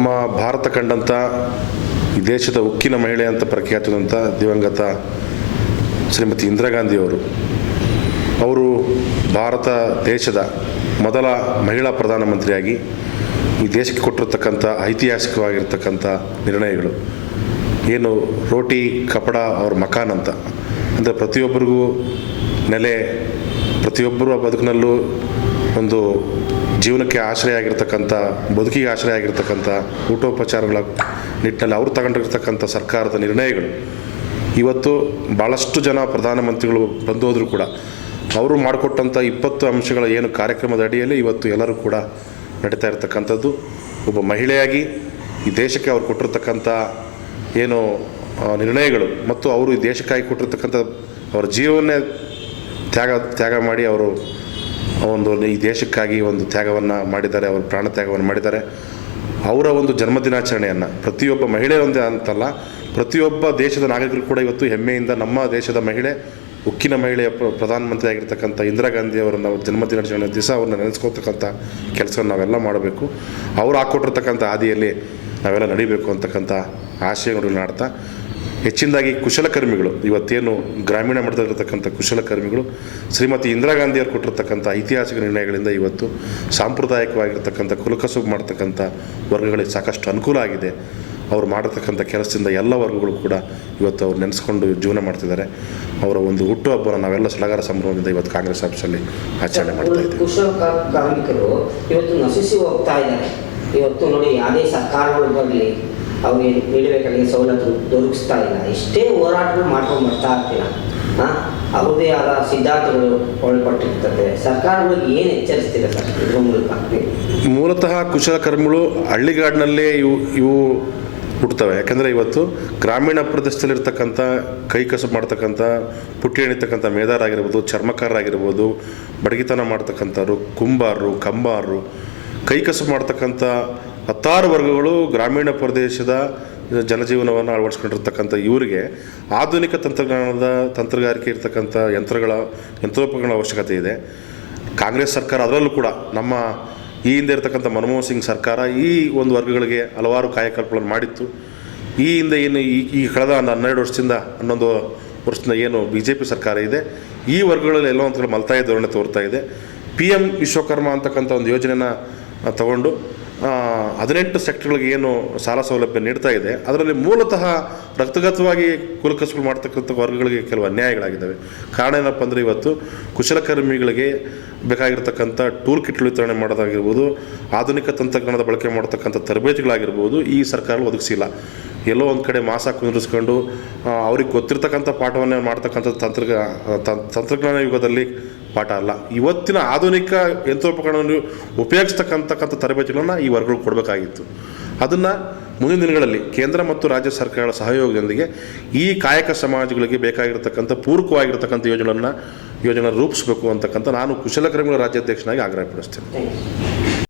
ನಮ್ಮ ಭಾರತ ಕಂಡಂಥ ದೇಶದ ಉಕ್ಕಿನ ಮಹಿಳೆ ಅಂತ ಪ್ರಖ್ಯಾತದಂಥ ದಿವಂಗತ ಶ್ರೀಮತಿ ಇಂದಿರಾ ಗಾಂಧಿಯವರು ಅವರು ಭಾರತ ದೇಶದ ಮೊದಲ ಮಹಿಳಾ ಪ್ರಧಾನಮಂತ್ರಿಯಾಗಿ ಈ ದೇಶಕ್ಕೆ ಕೊಟ್ಟಿರ್ತಕ್ಕಂಥ ಐತಿಹಾಸಿಕವಾಗಿರ್ತಕ್ಕಂಥ ನಿರ್ಣಯಗಳು. ಏನು ರೋಟಿ, ಕಪಡ ಅವ್ರ ಮಕಾನ್ ಅಂತ. ಅಂದರೆ ಪ್ರತಿಯೊಬ್ಬರಿಗೂ ನೆಲೆ, ಪ್ರತಿಯೊಬ್ಬರ ಬದುಕಿನಲ್ಲೂ ಒಂದು ಜೀವನಕ್ಕೆ ಆಶ್ರಯ ಆಗಿರ್ತಕ್ಕಂಥ, ಬದುಕಿಗೆ ಆಶ್ರಯ ಆಗಿರ್ತಕ್ಕಂಥ ಊಟೋಪಚಾರಗಳ ನಿಟ್ಟಿನಲ್ಲಿ ಅವರು ತಗೊಂಡಿರ್ತಕ್ಕಂಥ ಸರ್ಕಾರದ ನಿರ್ಣಯಗಳು. ಇವತ್ತು ಭಾಳಷ್ಟು ಜನ ಪ್ರಧಾನಮಂತ್ರಿಗಳು ಬಂದು ಹೋದರೂ ಕೂಡ ಅವರು ಮಾಡಿಕೊಟ್ಟಂಥ ಇಪ್ಪತ್ತು ಅಂಶಗಳ ಏನು ಕಾರ್ಯಕ್ರಮದ ಅಡಿಯಲ್ಲಿ ಇವತ್ತು ಎಲ್ಲರೂ ಕೂಡ ನಡೀತಾ ಇರತಕ್ಕಂಥದ್ದು. ಒಬ್ಬ ಮಹಿಳೆಯಾಗಿ ಈ ದೇಶಕ್ಕೆ ಅವ್ರು ಕೊಟ್ಟಿರ್ತಕ್ಕಂಥ ಏನು ನಿರ್ಣಯಗಳು ಮತ್ತು ಅವರು ಈ ದೇಶಕ್ಕಾಗಿ ಕೊಟ್ಟಿರ್ತಕ್ಕಂಥ ಅವರ ಜೀವವನ್ನೇ ತ್ಯಾಗ ತ್ಯಾಗ ಮಾಡಿ ಅವರು ಒಂದು ಈ ದೇಶಕ್ಕಾಗಿ ಒಂದು ತ್ಯಾಗವನ್ನು ಮಾಡಿದ್ದಾರೆ, ಅವರು ಪ್ರಾಣ ತ್ಯಾಗವನ್ನು ಮಾಡಿದ್ದಾರೆ. ಅವರ ಒಂದು ಜನ್ಮದಿನಾಚರಣೆಯನ್ನು ಪ್ರತಿಯೊಬ್ಬ ಮಹಿಳೆ ಒಂದೇ ಅಂತಲ್ಲ, ಪ್ರತಿಯೊಬ್ಬ ದೇಶದ ನಾಗರಿಕರು ಕೂಡ ಇವತ್ತು ಹೆಮ್ಮೆಯಿಂದ ನಮ್ಮ ದೇಶದ ಮಹಿಳೆ, ಉಕ್ಕಿನ ಮಹಿಳೆಯ ಪ್ರ- ಪ್ರಧಾನಮಂತ್ರಿ ಆಗಿರ್ತಕ್ಕಂಥ ಇಂದಿರಾ ಗಾಂಧಿ ಅವರನ್ನು ಅವ್ರ ಜನ್ಮದಿನಾಚರಣೆ ದಿವಸ ಅವ್ರನ್ನ ನೆನೆಸ್ಕೋತಕ್ಕಂಥ ಕೆಲಸವನ್ನು ನಾವೆಲ್ಲ ಮಾಡಬೇಕು. ಅವ್ರು ಹಾಕ್ಕೊಟ್ಟಿರ್ತಕ್ಕಂಥ ಹಾದಿಯಲ್ಲಿ ನಾವೆಲ್ಲ ನಡಿಬೇಕು ಅಂತಕ್ಕಂಥ ಆಶಯಗಳನ್ನು ಆಡ್ತಾ ಹೆಚ್ಚಿನದಾಗಿ ಕುಶಲಕರ್ಮಿಗಳು ಇವತ್ತೇನು ಗ್ರಾಮೀಣ ಮಟ್ಟದಲ್ಲಿರತಕ್ಕಂಥ ಕುಶಲಕರ್ಮಿಗಳು ಶ್ರೀಮತಿ ಇಂದಿರಾ ಗಾಂಧಿಯವರು ಕೊಟ್ಟಿರ್ತಕ್ಕಂಥ ಐತಿಹಾಸಿಕ ನಿರ್ಣಯಗಳಿಂದ ಇವತ್ತು ಸಾಂಪ್ರದಾಯಿಕವಾಗಿರ್ತಕ್ಕಂಥ ಕುಲಕಸುಬು ಮಾಡ್ತಕ್ಕಂಥ ವರ್ಗಗಳಿಗೆ ಸಾಕಷ್ಟು ಅನುಕೂಲ ಆಗಿದೆ. ಅವರು ಮಾಡತಕ್ಕಂಥ ಕೆಲಸದಿಂದ ಎಲ್ಲ ವರ್ಗಗಳು ಕೂಡ ಇವತ್ತು ಅವ್ರು ನೆನೆಸ್ಕೊಂಡು ಜೀವನ ಮಾಡ್ತಿದ್ದಾರೆ. ಅವರ ಒಂದು ಹುಟ್ಟುಹಬ್ಬನ ನಾವೆಲ್ಲ ಸಡಗರ ಸಂಭ್ರಮದಿಂದ ಇವತ್ತು ಕಾಂಗ್ರೆಸ್ ಆಫೀಸಲ್ಲಿ ಆಚರಣೆ ಮಾಡ್ತಾ ಇದ್ದೀವಿ. ಕುಶಲ ಕಾರ್ಮಿಕರು ಇವತ್ತು ನಶಿಸಿ ಹೋಗ್ತಾ ಇದ್ದಾರೆ. ಇವತ್ತು ನೋಡಿ ಯಾವುದೇ ಸರ್ಕಾರಗಳು ಬರಲಿ ಅವ್ರಿಗೆ ನೀಡಬೇಕಾಗಿ ಸವಲತ್ತು ದೊರಕಿಸ್ತಾ ಇಲ್ಲ. ಇಷ್ಟೇ ಹೋರಾಟಗಳು ಮಾಡ್ಕೊಂಡು ಬರ್ತಾ ಇರ್ತೀರ. ಹಾಂ ಅವ್ರದ್ದೇ ಆದ ಸಿದ್ಧಾಂತಗಳು ಒಳಪಟ್ಟಿರ್ತದೆ ಸರ್ಕಾರಗಳಿಗೆ ಏನು ಎಚ್ಚರಿಸ್ತೀರ ಸರ್ ಇದ್ರ ಮೂಲಕ? ಮೂಲತಃ ಕುಶಲಕರ್ಮಿಗಳು ಹಳ್ಳಿಗಾಡಿನಲ್ಲೇ ಇವು ಇವು ಹುಟ್ಟುತ್ತವೆ. ಯಾಕಂದರೆ ಇವತ್ತು ಗ್ರಾಮೀಣ ಪ್ರದೇಶದಲ್ಲಿರ್ತಕ್ಕಂಥ ಕೈ ಕಸು ಮಾಡ್ತಕ್ಕಂಥ, ಪುಟ್ಟಿ ಎಣಿತಕ್ಕಂಥ ಮೇದಾರಾಗಿರ್ಬೋದು ಚರ್ಮಕಾರರಾಗಿರ್ಬೋದು, ಬಡಗಿತನ ಮಾಡ್ತಕ್ಕಂಥವ್ರು, ಕುಂಬಾರರು, ಕಂಬಾರರು ಕೈ ಕಸಬು ಮಾಡ್ತಕ್ಕಂಥ ಹತ್ತಾರು ವರ್ಗಗಳು ಗ್ರಾಮೀಣ ಪ್ರದೇಶದ ಜನಜೀವನವನ್ನು ಅಳವಡಿಸ್ಕೊಂಡಿರ್ತಕ್ಕಂಥ ಇವರಿಗೆ ಆಧುನಿಕ ತಂತ್ರಜ್ಞಾನದ ತಂತ್ರಗಾರಿಕೆ ಇರ್ತಕ್ಕಂಥ ಯಂತ್ರಗಳ ಯಂತ್ರೋಪಕರಣಗಳ ಅವಶ್ಯಕತೆ ಇದೆ. ಕಾಂಗ್ರೆಸ್ ಸರ್ಕಾರ ಅದರಲ್ಲೂ ಕೂಡ ನಮ್ಮ ಈ ಹಿಂದೆ ಇರತಕ್ಕಂಥ ಮನಮೋಹನ್ ಸಿಂಗ್ ಸರ್ಕಾರ ಈ ಒಂದು ವರ್ಗಗಳಿಗೆ ಹಲವಾರು ಕಾಯಕಲ್ಪಗಳನ್ನು ಮಾಡಿತ್ತು. ಈ ಹಿಂದೆ ಏನು ಈ ಈ ಕಳೆದ ಹನ್ನೆರಡು ವರ್ಷದಿಂದ ಹನ್ನೊಂದು ವರ್ಷದಿಂದ ಏನು ಬಿ ಜೆ ಪಿ ಸರ್ಕಾರ ಇದೆ. ಈ ವರ್ಗಗಳಲ್ಲಿ ಎಲ್ಲ ಒಂದು ಮಲ್ತಾಯ ಧೋರಣೆ ತೋರ್ತಾ ಇದೆ. ಪಿ ಎಂ ವಿಶ್ವಕರ್ಮ ಅಂತಕ್ಕಂಥ ಒಂದು ಯೋಜನೆನ ತಗೊಂಡು ಹದಿನೆಂಟು ಸೆಕ್ಟರ್ಗಳಿಗೆ ಏನು ಸಾಲ ಸೌಲಭ್ಯ ನೀಡ್ತಾ ಇದೆ, ಅದರಲ್ಲಿ ಮೂಲತಃ ರಕ್ತಗತವಾಗಿ ಕುಲಕಸುಗಳು ಮಾಡ್ತಕ್ಕಂಥ ವರ್ಗಗಳಿಗೆ ಕೆಲವು ಅನ್ಯಾಯಗಳಾಗಿದ್ದಾವೆ. ಕಾರಣ ಏನಪ್ಪ ಅಂದರೆ ಇವತ್ತು ಕುಶಲಕರ್ಮಿಗಳಿಗೆ ಬೇಕಾಗಿರ್ತಕ್ಕಂಥ ಟೂಲ್ ಕಿಟ್ ವಿತರಣೆ ಮಾಡೋದಾಗಿರ್ಬೋದು, ಆಧುನಿಕ ತಂತ್ರಜ್ಞಾನದ ಬಳಕೆ ಮಾಡ್ತಕ್ಕಂಥ ತರಬೇತಿಗಳಾಗಿರ್ಬೋದು ಈ ಸರ್ಕಾರ ಒದಗಿಸಿಲ್ಲ. ಎಲ್ಲೋ ಒಂದು ಕಡೆ ಮಾಸ ಕುಂದಿರಿಸ್ಕೊಂಡು ಅವ್ರಿಗೆ ಗೊತ್ತಿರ್ತಕ್ಕಂಥ ಪಾಠವನ್ನು ಮಾಡ್ತಕ್ಕಂಥ ತಂತ್ರ ತಂತ್ರಜ್ಞಾನ ಯುಗದಲ್ಲಿ ಪಾಠ ಅಲ್ಲ. ಇವತ್ತಿನ ಆಧುನಿಕ ಯಂತ್ರೋಪಕರಣವನ್ನು ಉಪಯೋಗಿಸ್ತಕ್ಕಂಥಕ್ಕಂಥ ತರಬೇತಿಗಳನ್ನು ಈ ವರ್ಗಗಳು ಕೊಡಬೇಕಾಗಿತ್ತು. ಅದನ್ನು ಮುಂದಿನ ದಿನಗಳಲ್ಲಿ ಕೇಂದ್ರ ಮತ್ತು ರಾಜ್ಯ ಸರ್ಕಾರಗಳ ಸಹಯೋಗದೊಂದಿಗೆ ಈ ಕಾಯಕ ಸಮಾಜಗಳಿಗೆ ಬೇಕಾಗಿರ್ತಕ್ಕಂಥ ಪೂರಕವಾಗಿರ್ತಕ್ಕಂಥ ಯೋಜನೆಗಳನ್ನು ಯೋಜನೆ ರೂಪಿಸಬೇಕು ಅಂತಕ್ಕಂಥ ನಾನು ಕುಶಲಕರ್ಮಿಗಳ ರಾಜ್ಯಾಧ್ಯಕ್ಷನಾಗಿ ಆಗ್ರಹಪಡಿಸ್ತೇನೆ.